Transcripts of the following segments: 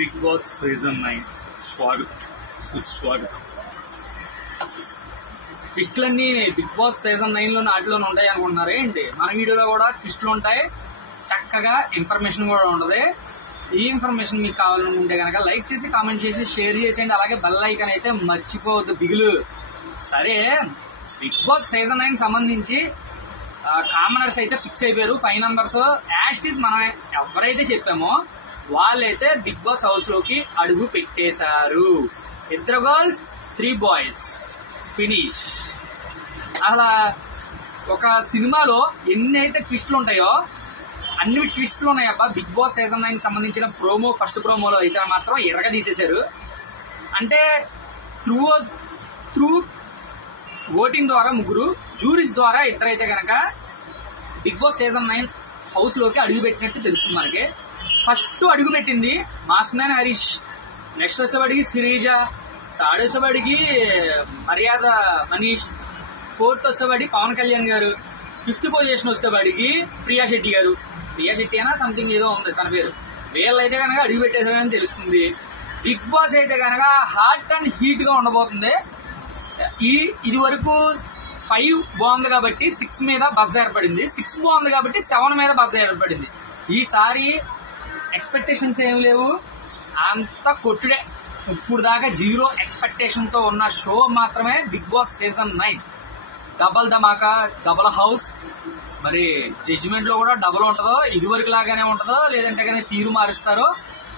Big boss season 9 స్వాగతం సుస్వాగతం. ట్విస్టులన్నీ big boss season 9 నాటిలోనే ఉంటాయి అనుకుంటున్నారు ఏంటి? మన వీడియోలో కూడా ట్విస్టులు ఉంటాయి, చక్కగా ఇన్ఫర్మేషన్ కూడా ఉండదు. ఈ ఇన్ఫర్మేషన్ మీకు కావాలనుకుంటే కనుక లైక్ చేసి కామెంట్ చేసి షేర్ చేసేయండి. అలాగే బెల్ ఐకాన్ అయితే మర్చిపోవద్దు బిగులు. సరే, బిగ్ బాస్ సీజన్ 9 సంబంధించి కామనర్స్ అయితే ఫిక్స్ అయిపోయారు. 5 మెంబర్స్ యాస్టీస్ మనం ఎవరైతే చెప్పామో వాళ్ళైతే బిగ్ బాస్ హౌస్ లోకి అడుగు పెట్టేశారు. 2 గర్ల్స్ 3 బాయ్స్ ఫినిష్. అలా ఒక సినిమాలో ఎన్ని అయితే ట్విస్టులు ఉంటాయో అన్ని ట్విస్టులు ఉన్నాయబ్బా. బిగ్ బాస్ సీజన్ 9 సంబంధించిన ఫస్ట్ ప్రోమోలో అయితే మాత్రం ఎరగ తీసేశారు. అంటే త్రూ ఓటింగ్ ద్వారా 3, జ్యూరీస్ ద్వారా 2 అయితే కనుక బిగ్ బాస్ సీజన్ 9 హౌస్ లోకి అడుగు పెట్టినట్టు తెలుస్తుంది మనకి. ఫస్ట్ అడుగు పెట్టింది మాస్ మ్యాన్ హరీష్, నెక్స్ట్ వచ్చేవాడికి సిరీజ, థర్డ్ వచ్చేవాడికి మర్యాద మనీష్, 4th వచ్చేవాడి పవన్ కళ్యాణ్ గారు, 5th పొజిషన్ వచ్చేవాడికి ప్రియా శెట్టి గారు. ప్రియా శెట్టి అయినా సంథింగ్ ఏదో ఉంది తన పేరు. వీళ్ళైతే కనుక అడుగు పెట్టేసారని తెలుస్తుంది. బిగ్ బాస్ అయితే కనుక హాట్ అండ్ హీట్ గా ఉండబోతుంది. ఇది వరకు 5 బాగుంది కాబట్టి 6 మీద బజ్ ఏర్పడింది, 6 బాగుంది కాబట్టి 7 మీద బజ్ ఏర్పడింది. ఈసారి ఎక్స్పెక్టేషన్స్ ఏమి లేవు, అంత కొట్టుడే. ఇప్పుడు దాకా 0 ఎక్స్పెక్టేషన్ తో ఉన్న షో మాత్రమే బిగ్ బాస్ సీజన్ 9. డబల్ ధమాకా, డబల్ హౌస్. మరి జడ్జిమెంట్ లో కూడా డబల్ ఉంటుందో, ఇది వరకు లాగానే ఉంటుందో, లేదంటే కానీ తీరు మారుస్తారో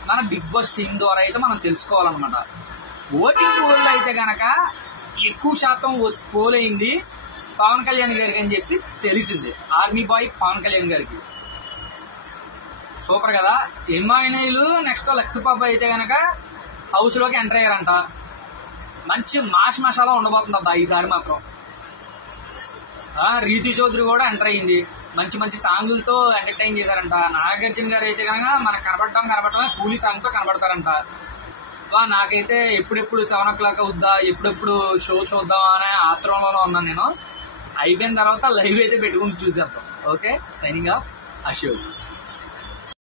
మన బిగ్ బాస్ టీం ద్వారా అయితే మనం తెలుసుకోవాలన్నమాట. ఓటింగ్ పోల్ అయితే కనుక ఎక్కువ శాతం పోల్ అయింది పవన్ కళ్యాణ్ గారికి అని చెప్పి తెలిసింది. ఆర్మీ బాయ్ పవన్ కళ్యాణ్ గారికి. సూపర్ కదా. ఎమ్మాయినీలు నెక్స్ట్ లక్ష్మీబాబు అయితే కనుక హౌస్ లోకి ఎంటర్ అయ్యారంట. మంచి మాష్ మసాలా ఉండబోతుంది అబ్బా ఈసారి మాత్రం. రీతి చౌదరి కూడా ఎంటర్ అయ్యింది, మంచి మంచి సాంగులతో ఎంటర్టైన్ చేశారంట. నాగార్జున గారు అయితే కనుక మనకు కనబడటమే కూలీ సాంగ్ తో కనబడతారంట. నాకైతే ఎప్పుడెప్పుడు 7 o'clock అవుద్దా, ఎప్పుడెప్పుడు షో చూద్దాం అనే ఆత్రంలోనే ఉన్నాను నేను. అయిపోయిన తర్వాత లైవ్ అయితే పెట్టుకుని చూసేద్దాం. Okay, signing off Ashok.